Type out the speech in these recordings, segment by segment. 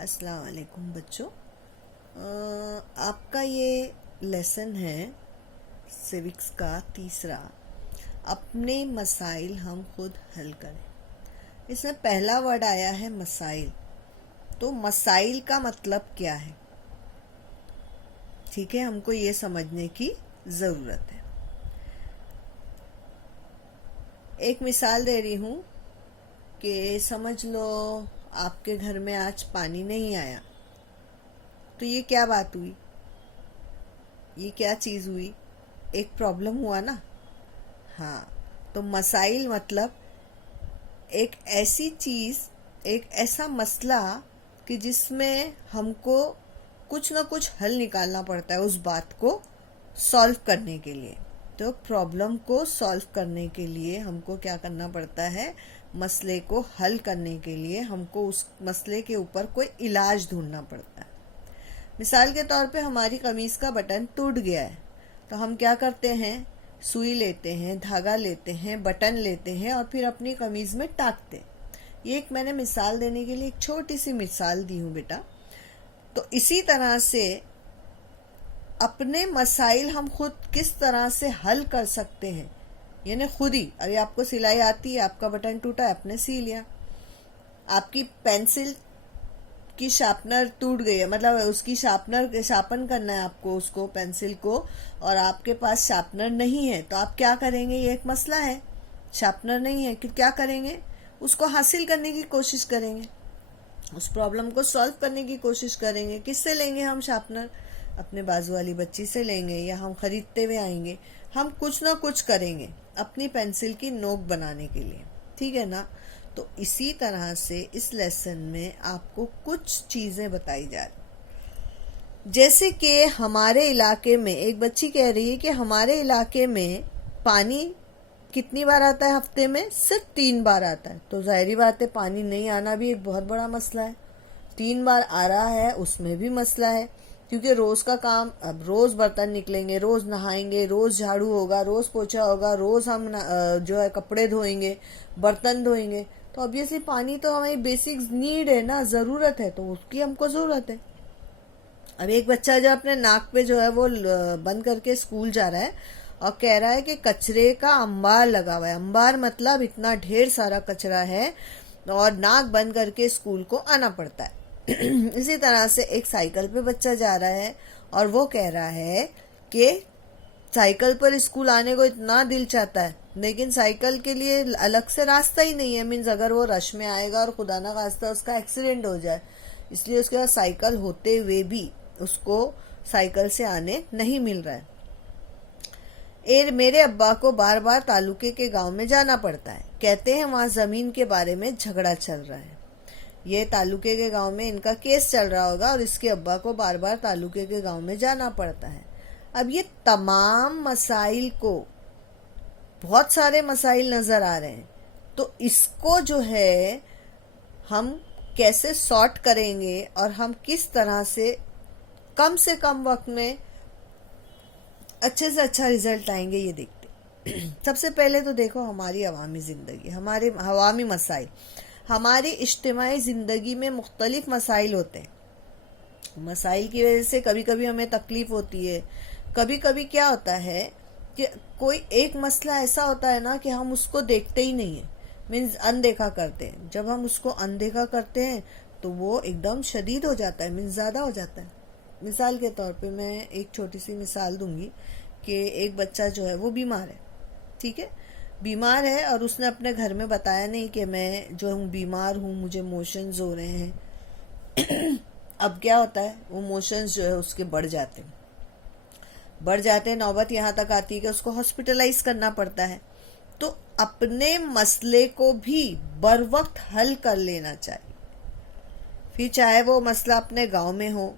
अस्सलाम वालेकुम बच्चों। आपका ये लेसन है सिविक्स का तीसरा। अपने मसाइल हम खुद हल करें। इसमें पहला वर्ड आया है मसाइल। तो मसाइल का मतलब क्या है, ठीक है, हमको ये समझने की ज़रूरत है। एक मिसाल दे रही हूँ कि समझ लो आपके घर में आज पानी नहीं आया, तो ये क्या बात हुई, ये क्या चीज़ हुई, एक प्रॉब्लम हुआ ना। हाँ, तो मसाइल मतलब एक ऐसी चीज़, एक ऐसा मसला कि जिसमें हमको कुछ ना कुछ हल निकालना पड़ता है उस बात को सॉल्व करने के लिए। तो प्रॉब्लम को सॉल्व करने के लिए हमको क्या करना पड़ता है, मसले को हल करने के लिए हमको उस मसले के ऊपर कोई इलाज ढूंढना पड़ता है। मिसाल के तौर पे हमारी कमीज़ का बटन टूट गया है, तो हम क्या करते हैं, सुई लेते हैं, धागा लेते हैं, बटन लेते हैं और फिर अपनी कमीज़ में टाकते हैं। ये एक मैंने मिसाल देने के लिए एक छोटी सी मिसाल दी हूँ बेटा। तो इसी तरह से अपने मसाइल हम खुद किस तरह से हल कर सकते हैं, यानी खुद ही। अरे आपको सिलाई आती है, आपका बटन टूटा है, आपने सी लिया। आपकी पेंसिल की शार्पनर टूट गई है, मतलब उसकी शार्पन करना है आपको, उसको पेंसिल को, और आपके पास शार्पनर नहीं है, तो आप क्या करेंगे, ये एक मसला है। शार्पनर नहीं है कि क्या करेंगे, उसको हासिल करने की कोशिश करेंगे, उस प्रॉब्लम को सॉल्व करने की कोशिश करेंगे। किससे लेंगे हम शार्पनर, अपने बाजू वाली बच्ची से लेंगे, या हम खरीदते हुए आएंगे। हम कुछ ना कुछ करेंगे अपनी पेंसिल की नोक बनाने के लिए, ठीक है ना। तो इसी तरह से इस लेसन में आपको कुछ चीज़ें बताई जा रही, जैसे कि हमारे इलाके में एक बच्ची कह रही है कि हमारे इलाके में पानी कितनी बार आता है हफ्ते में, सिर्फ 3 बार आता है। तो जाहिर बात है पानी नहीं आना भी एक बहुत बड़ा मसला है। 3 बार आ रहा है उसमें भी मसला है, क्योंकि रोज़ का काम, अब रोज़ बर्तन निकलेंगे, रोज़ नहाएंगे, रोज़ झाड़ू होगा, रोज़ पोछा होगा, रोज़ हम जो है कपड़े धोएंगे, बर्तन धोएंगे। तो ऑब्वियसली पानी तो हमारी बेसिक नीड है ना, ज़रूरत है, तो उसकी हमको ज़रूरत है। अब एक बच्चा जो अपने नाक पे जो है वो बंद करके स्कूल जा रहा है और कह रहा है कि कचरे का अंबार लगा हुआ है। अंबार मतलब इतना ढेर सारा कचरा है और नाक बंद करके स्कूल को आना पड़ता है। इसी तरह से एक साइकिल पे बच्चा जा रहा है और वो कह रहा है कि साइकिल पर स्कूल आने को इतना दिल चाहता है, लेकिन साइकिल के लिए अलग से रास्ता ही नहीं है। मीन्स अगर वो रश में आएगा और खुदा ना खास्ता उसका एक्सीडेंट हो जाए, इसलिए उसके पास साइकिल होते हुए भी उसको साइकिल से आने नहीं मिल रहा है। मेरे अब्बा को बार बार तालुके के गांव में जाना पड़ता है, कहते हैं वहाँ ज़मीन के बारे में झगड़ा चल रहा है। ये तालुके के गांव में इनका केस चल रहा होगा और इसके अब्बा को बार बार तालुके के गांव में जाना पड़ता है। अब ये तमाम मसाइल को, बहुत सारे मसाइल नज़र आ रहे हैं, तो इसको जो है हम कैसे सॉर्ट करेंगे और हम किस तरह से कम वक्त में अच्छे से अच्छा रिजल्ट आएंगे, ये देखते। सबसे पहले तो देखो हमारी अवामी ज़िंदगी, हमारे अवामी मसाइल, हमारी इज्तिमाई ज़िंदगी में मुख्तलिफ मसाइल होते हैं। मसाइल की वजह से कभी कभी हमें तकलीफ़ होती है, कभी कभी क्या होता है कि कोई एक मसला ऐसा होता है ना कि हम उसको देखते ही नहीं है, मीन्स अनदेखा करते हैं। जब हम उसको अनदेखा करते हैं तो वो एकदम शदीद हो जाता है, मीन्स ज़्यादा हो जाता है। मिसाल के तौर पे मैं एक छोटी सी मिसाल दूंगी कि एक बच्चा जो है वो बीमार है, ठीक है, बीमार है और उसने अपने घर में बताया नहीं कि मैं जो हूँ बीमार हूँ, मुझे मोशंस हो रहे हैं। अब क्या होता है, वो मोशंस जो है उसके बढ़ जाते हैं, नौबत यहाँ तक आती है कि उसको हॉस्पिटलाइज करना पड़ता है। तो अपने मसले को भी बर वक्त हल कर लेना चाहिए। फिर चाहे वो मसला अपने गांव में हो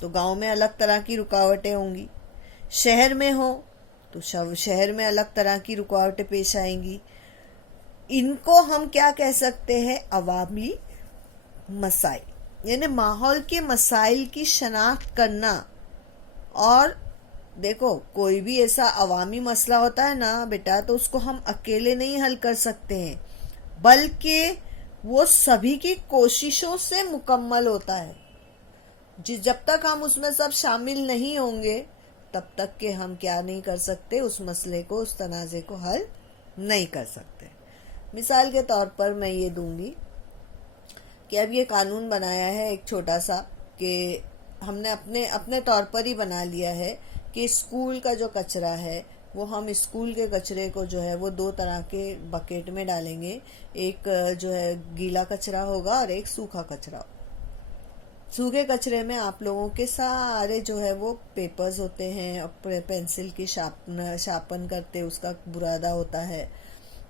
तो गांव में अलग तरह की रुकावटें होंगी, शहर में हो तो शहर में अलग तरह की रुकावटें पेश आएंगी। इनको हम क्या कह सकते हैं, अवामी मसाइल, यानी माहौल के मसाइल की शनाख्त करना। और देखो कोई भी ऐसा अवामी मसला होता है ना बेटा, तो उसको हम अकेले नहीं हल कर सकते हैं, बल्कि वो सभी की कोशिशों से मुकम्मल होता है। जब तक हम उसमें सब शामिल नहीं होंगे तब तक के हम क्या नहीं कर सकते, उस मसले को, उस तनाज़े को हल नहीं कर सकते। मिसाल के तौर पर मैं ये दूंगी कि अब ये कानून बनाया है एक छोटा सा, कि हमने अपने अपने तौर पर ही बना लिया है कि स्कूल का जो कचरा है वो हम स्कूल के कचरे को जो है वो दो तरह के बकेट में डालेंगे। एक जो है गीला कचरा होगा और एक सूखा कचरा। सूखे कचरे में आप लोगों के सारे जो है वो पेपर्स होते हैं, पेंसिल की शार्पन करते उसका बुरादा होता है,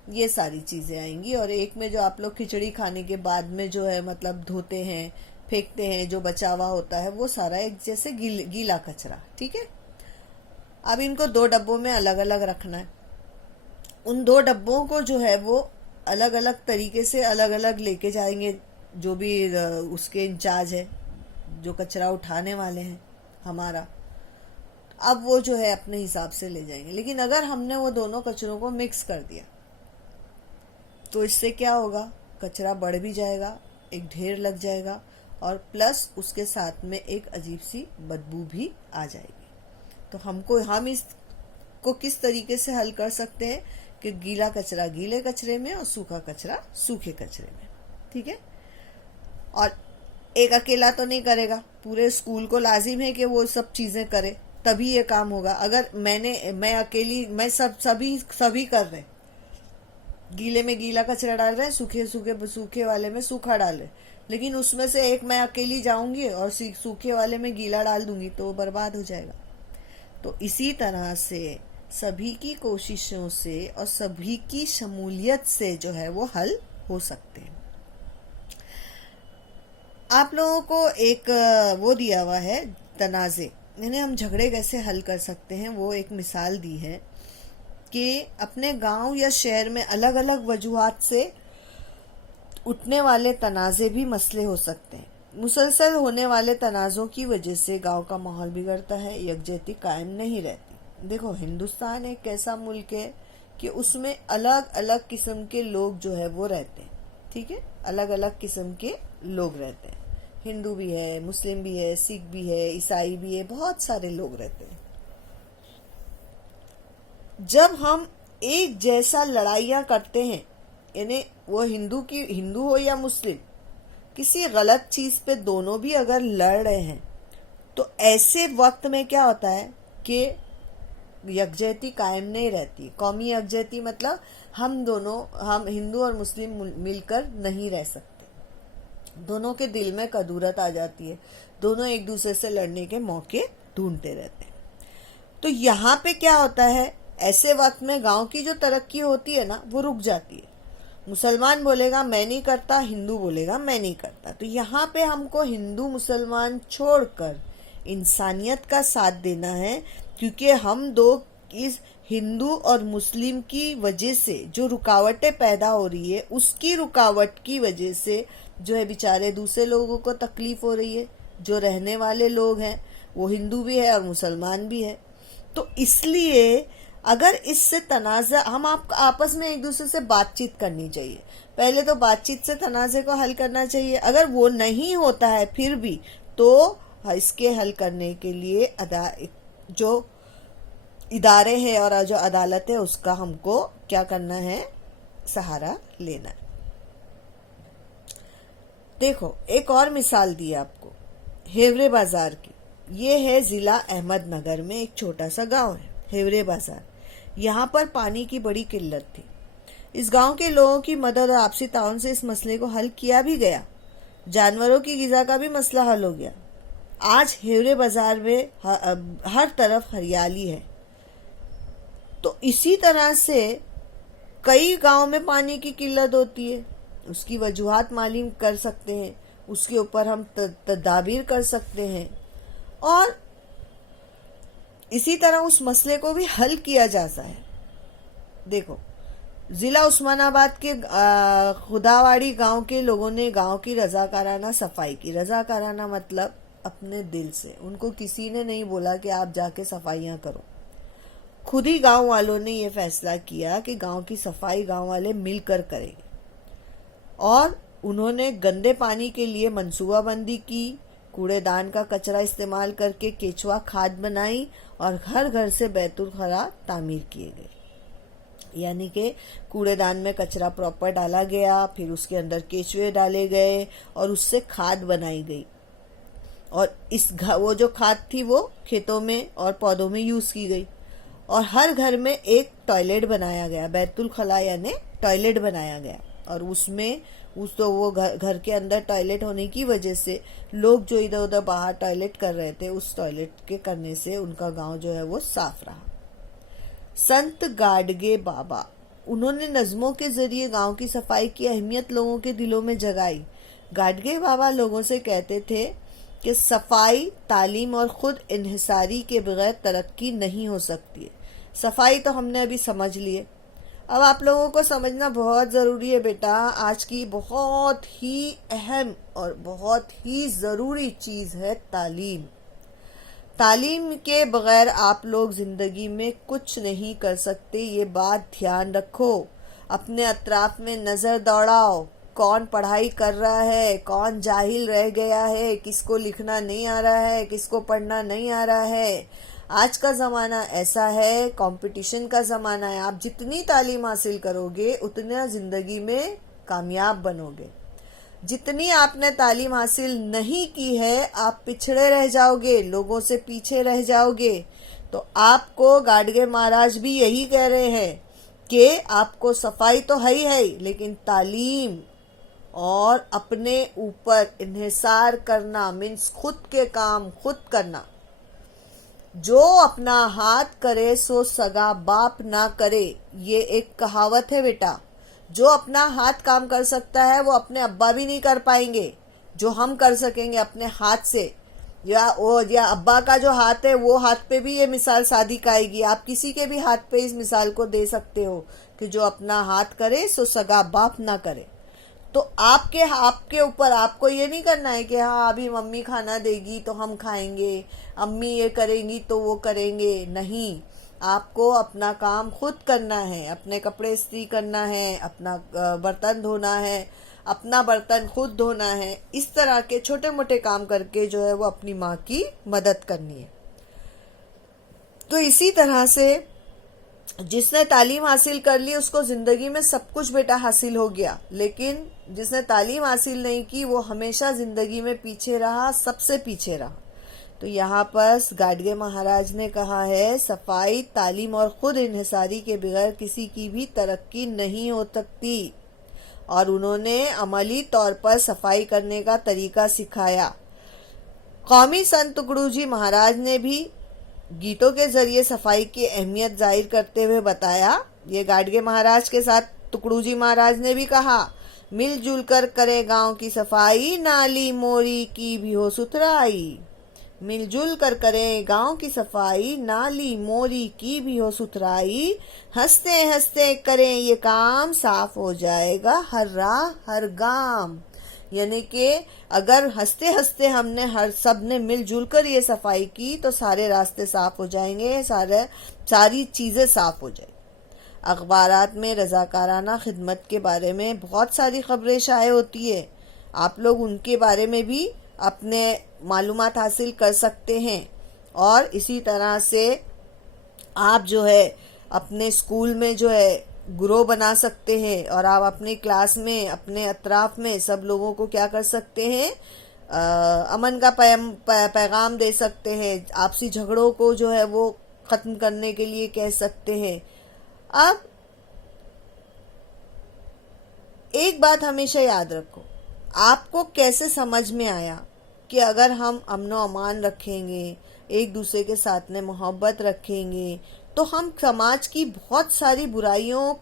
ये सारी चीज़ें आएंगी। और एक में जो आप लोग खिचड़ी खाने के बाद में जो है मतलब धोते हैं, फेंकते हैं, जो बचा हुआ होता है, वो सारा एक जैसे गीला कचरा। ठीक है, अब इनको दो डब्बों में अलग अलग रखना है। उन दो डब्बों को जो है वो अलग अलग तरीके से अलग अलग लेके जाएंगे, जो भी उसके इंचार्ज है, जो कचरा उठाने वाले हैं हमारा। अब वो जो है अपने हिसाब से ले जाएंगे। लेकिन अगर हमने वो दोनों कचरों को मिक्स कर दिया तो इससे क्या होगा, कचरा बढ़ भी जाएगा, एक ढेर लग जाएगा, और प्लस उसके साथ में एक अजीब सी बदबू भी आ जाएगी। तो हम इसको किस तरीके से हल कर सकते हैं कि गीला कचरा गीले कचरे में और सूखा कचरा सूखे कचरे में। ठीक है, और एक अकेला तो नहीं करेगा, पूरे स्कूल को लाजिम है कि वो सब चीजें करे, तभी ये काम होगा। अगर मैं अकेली, मैं सभी कर रहे, गीले में गीला कचरा डाल रहे हैं, सूखे वाले में सूखा डाल रहे, लेकिन उसमें से एक मैं अकेली जाऊंगी और सूखे वाले में गीला डाल दूंगी तो वो बर्बाद हो जाएगा। तो इसी तरह से सभी की कोशिशों से और सभी की शमूलियत से जो है वो हल हो सकते हैं। आप लोगों को एक वो दिया हुआ है तनाज़े, यानी हम झगड़े कैसे हल कर सकते हैं, वो एक मिसाल दी है कि अपने गांव या शहर में अलग अलग वजूहात से उठने वाले तनाज़े भी मसले हो सकते हैं। मुसलसल होने वाले तनाज़ों की वजह से गांव का माहौल बिगड़ता है, यकजहती कायम नहीं रहती। देखो, हिंदुस्तान एक ऐसा मुल्क है कि उसमें अलग अलग किस्म के लोग जो है वो रहते हैं। ठीक है, अलग अलग किस्म के लोग रहते हैं, हिंदू भी है, मुस्लिम भी है, सिख भी है, ईसाई भी है, बहुत सारे लोग रहते हैं। जब हम एक जैसा लड़ाइयाँ करते हैं, यानी वो हिंदू हो या मुस्लिम, किसी गलत चीज पे दोनों भी अगर लड़ रहे हैं, तो ऐसे वक्त में क्या होता है कि यकजहती कायम नहीं रहती। कौमी यकजहती मतलब हम हिंदू और मुस्लिम मिलकर नहीं रह सकते। दोनों के दिल में कदूरत आ जाती है, दोनों एक दूसरे से लड़ने के मौके ढूंढते रहते हैं। तो यहाँ पे क्या होता है, ऐसे वक्त में गांव की जो तरक्की होती है ना, वो रुक जाती है। मुसलमान बोलेगा मैं नहीं करता, हिंदू बोलेगा मैं नहीं करता। तो यहाँ पे हमको हिंदू मुसलमान छोड़कर इंसानियत का साथ देना है, क्योंकि हम दो इस हिंदू और मुस्लिम की वजह से जो रुकावटें पैदा हो रही है, उसकी रुकावट की वजह से जो है बेचारे दूसरे लोगों को तकलीफ हो रही है। जो रहने वाले लोग हैं वो हिंदू भी है और मुसलमान भी है। तो इसलिए अगर इससे तनाज़ा, हम आपस में एक दूसरे से बातचीत करनी चाहिए। पहले तो बातचीत से तनाज़े को हल करना चाहिए। अगर वो नहीं होता है फिर भी, तो इसके हल करने के लिए जो इदारे हैं और जो अदालत है उसका हमको क्या करना है, सहारा लेना है। देखो, एक और मिसाल दी आपको हेवरे बाजार की। ये है जिला अहमदनगर में एक छोटा सा गांव है, हेवरे बाजार। यहाँ पर पानी की बड़ी किल्लत थी। इस गांव के लोगों की मदद और आपसी ताउन से इस मसले को हल किया भी गया। जानवरों की गिज़ा का भी मसला हल हो गया। आज हेवरे बाजार में हर तरफ हरियाली है। तो इसी तरह से कई गांव में पानी की किल्लत होती है, उसकी वजूहात मालूम कर सकते हैं, उसके ऊपर हम तदाबीर कर सकते हैं और इसी तरह उस मसले को भी हल किया जाता है। देखो, जिला उस्मानाबाद के खुदावाड़ी गांव के लोगों ने गांव की रजाकाराना सफाई की। रजाकाराना मतलब अपने दिल से, उनको किसी ने नहीं बोला कि आप जाके सफाइयां करो। खुद ही गांव वालों ने यह फैसला किया कि गांव की सफाई गांव वाले मिलकर करेंगे और उन्होंने गंदे पानी के लिए मंसूबाबंदी की, कूड़ेदान का कचरा इस्तेमाल करके केचुआ खाद बनाई और घर घर से बैतुल खला तामीर किए गए। यानी कि कूड़ेदान में कचरा प्रॉपर डाला गया, फिर उसके अंदर केचुए डाले गए और उससे खाद बनाई गई। और वो जो खाद थी वो खेतों में और पौधों में यूज की गई। और हर घर में एक टॉयलेट बनाया गया, बैतुल खला यानी टॉयलेट बनाया गया। और उसमें तो वो घर के अंदर टॉयलेट होने की वजह से लोग जो इधर उधर बाहर टॉयलेट कर रहे थे, उस टॉयलेट के करने से उनका गांव जो है वो साफ रहा। संत गाडगे बाबा, उन्होंने नज़्मों के जरिए गांव की सफाई की अहमियत लोगों के दिलों में जगाई। गाडगे बाबा लोगों से कहते थे कि सफाई, तालीम और खुद इन्हिसारी के बगैर तरक्की नहीं हो सकती। सफाई तो हमने अभी समझ लिए, अब आप लोगों को समझना बहुत ज़रूरी है बेटा। आज की बहुत ही अहम और बहुत ही ज़रूरी चीज़ है तालीम। तालीम के बगैर आप लोग ज़िंदगी में कुछ नहीं कर सकते, ये बात ध्यान रखो। अपने अतराफ में नज़र दौड़ाओ, कौन पढ़ाई कर रहा है, कौन जाहिल रह गया है, किसको लिखना नहीं आ रहा है, किसको पढ़ना नहीं आ रहा है। आज का ज़माना ऐसा है, कंपटीशन का ज़माना है। आप जितनी तालीम हासिल करोगे उतना ज़िंदगी में कामयाब बनोगे। जितनी आपने तालीम हासिल नहीं की है, आप पिछड़े रह जाओगे, लोगों से पीछे रह जाओगे। तो आपको गाडगे महाराज भी यही कह रहे हैं कि आपको सफाई तो है ही, लेकिन तालीम और अपने ऊपर इन्हिसार करना मीन्स खुद के काम खुद करना। जो अपना हाथ करे सो सगा बाप ना करे, ये एक कहावत है बेटा। जो अपना हाथ काम कर सकता है वो अपने अब्बा भी नहीं कर पाएंगे जो हम कर सकेंगे अपने हाथ से। या अब्बा का जो हाथ है वो हाथ पे भी ये मिसाल सादिक आएगी। आप किसी के भी हाथ पे इस मिसाल को दे सकते हो कि जो अपना हाथ करे सो सगा बाप ना करे। तो आपके ऊपर आपको ये नहीं करना है कि हाँ अभी मम्मी खाना देगी तो हम खाएंगे, अम्मी ये करेंगी तो वो करेंगे। नहीं, आपको अपना काम खुद करना है। अपने कपड़े इस्त्री करना है, अपना बर्तन धोना है, अपना बर्तन खुद धोना है। इस तरह के छोटे मोटे काम करके जो है वो अपनी माँ की मदद करनी है। तो इसी तरह से जिसने तालीम हासिल कर ली उसको जिंदगी में सब कुछ बेटा हासिल हो गया, लेकिन जिसने तालीम हासिल नहीं की वो हमेशा जिंदगी में पीछे रहा, सबसे पीछे रहा। तो यहाँ पर गाडगे महाराज ने कहा है, सफाई, तालीम और खुद इन्हिसारी के बगैर किसी की भी तरक्की नहीं हो सकती। और उन्होंने अमली तौर पर सफाई करने का तरीका सिखाया। कौमी संत तुकडू जी महाराज ने भी गीतों के जरिए सफाई की अहमियत जाहिर करते हुए बताया। ये गाडगे महाराज के साथ तुकडू जी महाराज ने भी कहा, मिलजुल कर करे गांव की सफाई, नाली मोरी की भी हो सुथराई। मिलजुल कर करें गांव की सफाई, नाली मोरी की भी हो सुथराई। हंसते हंसते करें ये काम, साफ हो जाएगा हर राह हर गांव। यानी कि अगर हंसते हंसते हमने सब ने मिलजुल कर ये सफाई की तो सारे रास्ते साफ हो जाएंगे, सारी चीजें साफ हो जाएंगी। अखबारात में रजाकाराना खिदमत के बारे में बहुत सारी खबरें शाये होती है। आप लोग उनके बारे में भी अपने मालूमात हासिल कर सकते हैं। और इसी तरह से आप जो है अपने स्कूल में जो है ग्रो बना सकते हैं और आप अपनी क्लास में अपने अतराफ में सब लोगों को क्या कर सकते हैं, अमन का पैगाम दे सकते हैं। आपसी झगड़ों को जो है वो खत्म करने के लिए कह सकते हैं। अब एक बात हमेशा याद रखो, आपको कैसे समझ में आया कि अगर हम अमनो अमान रखेंगे, एक दूसरे के साथ में मोहब्बत रखेंगे तो हम समाज की बहुत सारी बुराइयों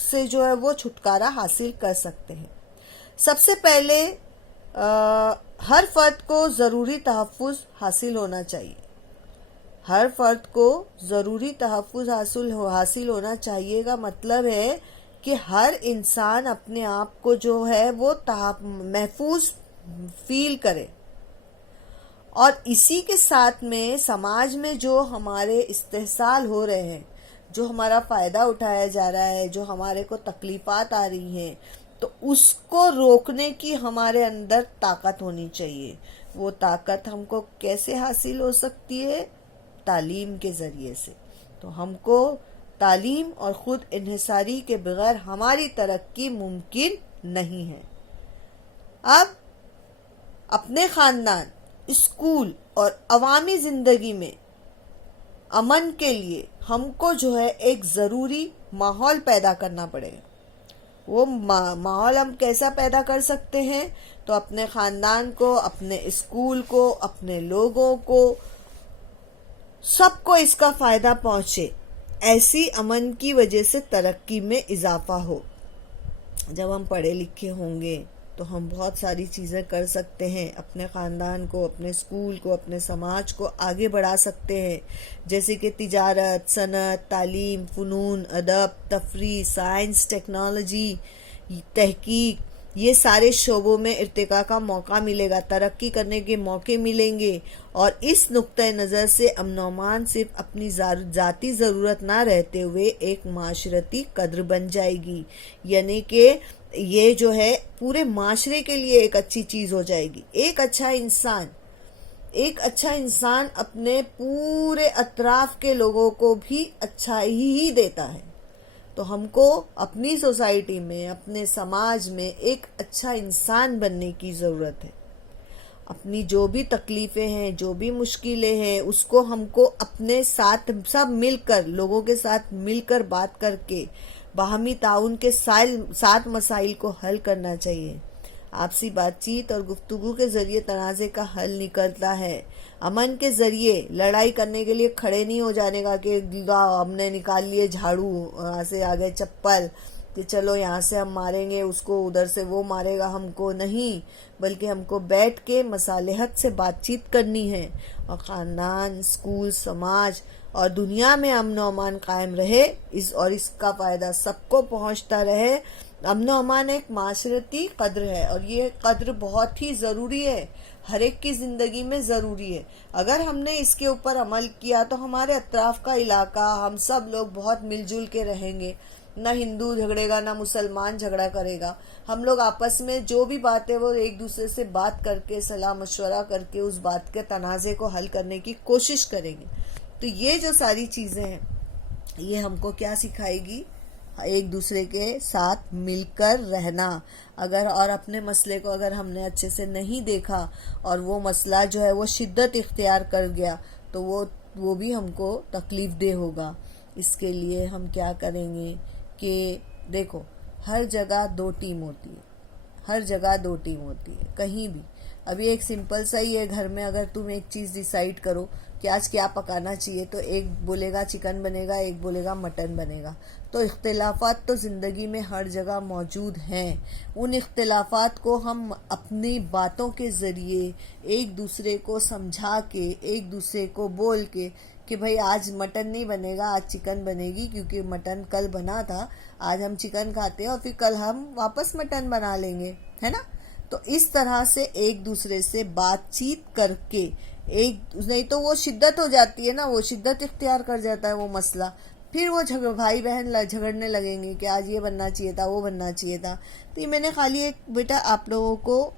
से जो है वो छुटकारा हासिल कर सकते हैं। सबसे पहले हर फर्द को ज़रूरी तहफ़्फ़ुज़ हासिल होना चाहिए। हर फर्द को ज़रूरी तहफ़्फ़ुज़ हासिल होना चाहिए का मतलब है कि हर इंसान अपने आप को जो है वो महफूज फील करे। और इसी के साथ में समाज में जो हमारे इस्तेहसाल हो रहे हैं, जो हमारा फ़ायदा उठाया जा रहा है, जो हमारे को तकलीफ़ात आ रही हैं, तो उसको रोकने की हमारे अंदर ताकत होनी चाहिए। वो ताकत हमको कैसे हासिल हो सकती है? तालीम के ज़रिए से। तो हमको तालीम और ख़ुद इन्हिसारी के बगैर हमारी तरक्की मुमकिन नहीं है। अब अपने ख़ानदान, स्कूल और अवामी ज़िंदगी में अमन के लिए हमको जो है एक ज़रूरी माहौल पैदा करना पड़ेगा। वो माहौल हम कैसा पैदा कर सकते हैं? तो अपने ख़ानदान को, अपने स्कूल को, अपने लोगों को, सबको इसका फ़ायदा पहुँचे, ऐसी अमन की वजह से तरक्की में इजाफा हो। जब हम पढ़े लिखे होंगे तो हम बहुत सारी चीज़ें कर सकते हैं, अपने ख़ानदान को, अपने स्कूल को, अपने समाज को आगे बढ़ा सकते हैं, जैसे कि तिजारत, सनत, तालीम, फ़नून, अदब, तफरीह, साइंस, टेक्नोलॉजी, तहकीक, ये सारे शोबों में इर्तिका का मौका मिलेगा, तरक्की करने के मौके मिलेंगे। और इस नुक्ते नज़र से अमन व अमान सिर्फ अपनी ज़ाती ज़रूरत ना रहते हुए एक माशरती कद्र बन जाएगी, यानी कि ये जो है पूरे माशरे के लिए एक अच्छी चीज़ हो जाएगी। एक अच्छा इंसान अपने पूरे अतराफ के लोगों को भी अच्छा ही देता है। तो हमको अपनी सोसाइटी में, अपने समाज में एक अच्छा इंसान बनने की ज़रूरत है। अपनी जो भी तकलीफ़ें हैं, जो भी मुश्किलें हैं, उसको हमको अपने साथ सब मिलकर, लोगों के साथ मिलकर बात करके बाहमी ताउन के साथ मसाइल को हल करना चाहिए। आपसी बातचीत और गुफ्तगू के ज़रिए तनाज़े का हल निकलता है। अमन के ज़रिए लड़ाई करने के लिए खड़े नहीं हो जाने का कि हमने निकाल लिए झाड़ू, यहाँ से आ गए चप्पल, कि चलो यहाँ से हम मारेंगे उसको, उधर से वो मारेगा हमको, नहीं, बल्कि हमको बैठ के मसालहत से बातचीत करनी है। और ख़ानदान, स्कूल, समाज और दुनिया में अमन व अमान कायम रहे, इसका फ़ायदा सबको पहुँचता रहे। अमन व अमान एक माशरती कद्र है और ये कद्र बहुत ही ज़रूरी है, हर एक की ज़िंदगी में ज़रूरी है। अगर हमने इसके ऊपर अमल किया तो हमारे अतराफ़ का इलाका, हम सब लोग बहुत मिलजुल के रहेंगे। ना हिंदू झगड़ेगा, ना मुसलमान झगड़ा करेगा। हम लोग आपस में जो भी बात है वो एक दूसरे से बात करके, सलाह मशवरा करके उस बात के तनाज़े को हल करने की कोशिश करेंगे। तो ये जो सारी चीज़ें हैं, ये हमको क्या सिखाएगी? एक दूसरे के साथ मिलकर रहना। और अपने मसले को अगर हमने अच्छे से नहीं देखा और वो मसला जो है वो शिद्दत इख्तियार कर गया, तो वो भी हमको तकलीफ़ दे होगा। इसके लिए हम क्या करेंगे कि देखो, हर जगह दो टीम होती है, कहीं भी। अभी एक सिंपल सा ही है, घर में अगर तुम एक चीज़ डिसाइड करो कि आज क्या पकाना चाहिए, तो एक बोलेगा चिकन बनेगा, एक बोलेगा मटन बनेगा। तो इख्तिलाफ़ात तो ज़िंदगी में हर जगह मौजूद हैं। उन इख्तिलाफ़ात को हम अपनी बातों के ज़रिए एक दूसरे को समझा के, एक दूसरे को बोल के कि भाई आज मटन नहीं बनेगा, आज चिकन बनेगी, क्योंकि मटन कल बना था, आज हम चिकन खाते हैं और फिर कल हम वापस मटन बना लेंगे, है ना। तो इस तरह से एक दूसरे से बातचीत करके, नहीं तो वो शिद्दत हो जाती है ना, वो शिद्दत इख्तियार कर जाता है वो मसला, फिर वो भाई बहन झगड़ने लगेंगे कि आज ये बनना चाहिए था, वो बनना चाहिए था। तो ये मैंने खाली एक बेटा आप लोगों को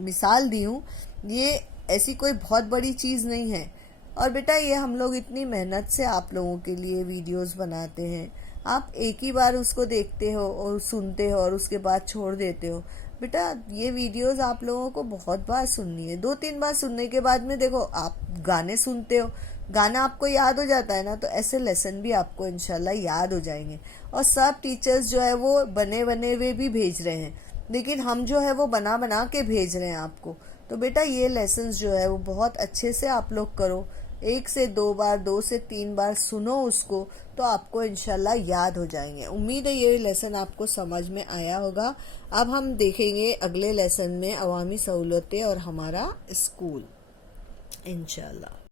मिसाल दी हूँ। ये ऐसी कोई बहुत बड़ी चीज़ नहीं है। और बेटा ये हम लोग इतनी मेहनत से आप लोगों के लिए वीडियोस बनाते हैं, आप एक ही बार उसको देखते हो और सुनते हो और उसके बाद छोड़ देते हो। बेटा ये वीडियोस आप लोगों को बहुत बार सुननी है। 2-3 बार सुनने के बाद में देखो, आप गाने सुनते हो, गाना आपको याद हो जाता है ना, तो ऐसे लेसन भी आपको इंशाल्लाह याद हो जाएंगे। और सब टीचर्स जो है वो बने हुए भी भेज रहे हैं, लेकिन हम जो है वो बना के भेज रहे हैं आपको। तो बेटा ये लेसन्स जो है वो बहुत अच्छे से आप लोग करो, 1 से 2 बार, 2 से 3 बार सुनो उसको, तो आपको इंशाल्लाह याद हो जाएंगे। उम्मीद है ये लेसन आपको समझ में आया होगा। अब हम देखेंगे अगले लेसन में अवामी सहूलतें और हमारा स्कूल, इंशाल्लाह।